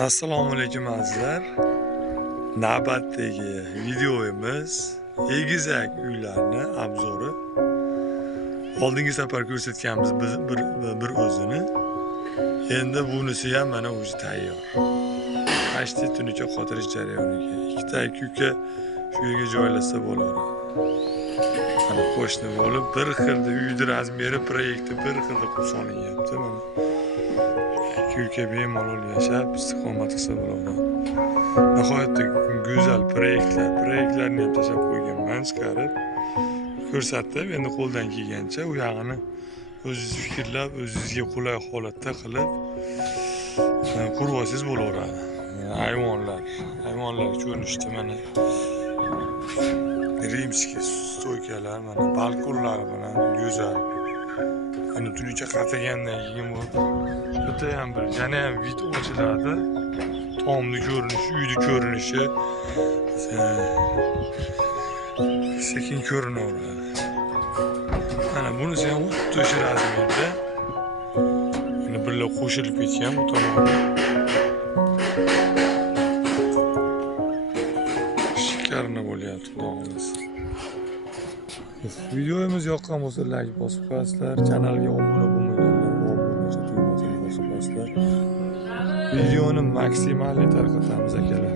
Assalomu alaykum azizlar. Navbatdagi videomiz egizak uylarni obzori. Oldingi safar ko'rsatganmiz biz bir o'zini. Endi bunisi ham mana o'zi tayyor. Qashti tunuka qotirish jarayoniga. Ikkita uka shu yerga joylashsa bo'laveradi. Mana qo'shni bo'lib bir xilda uyni razmeri proyekti bir xilda qilib solinyapti mana. Uka bemalol yashab istiqomat qilsa bo'ladi. Nihoyatda go'zal proyektlarni ham tashlab qo'yganman chiqarib ko'rsatib, endi qo'ldan kelgancha u yog'ini o'zingiz fikrlab, o'zingizga qulay holatda qilib qurib olsangiz bo'laveradi. Hayvonlar ko'rinishda mana rimskiy stoykalar, mana balkonlar bilan go'zal. Ana tunuka qatagandan keyin bu bitta ham bir yana ham vid ochiladi. Tomni ko'rinishi, uyni ko'rinishi sekin ko'rinaveradi. Mana bunisi ham xuddi o'sha razmerda. Mana birga qo'shilib ketgan bu tomonga. Shikarna bo'lyapti, xudoimiz. Videomiz yoqqan bo'lsa like bosib qo'yasizlar, kanalga obuna bo'lmaganlar obuna bosib qo'yasizlar. Videoni maksimal tarqatamiz akalar.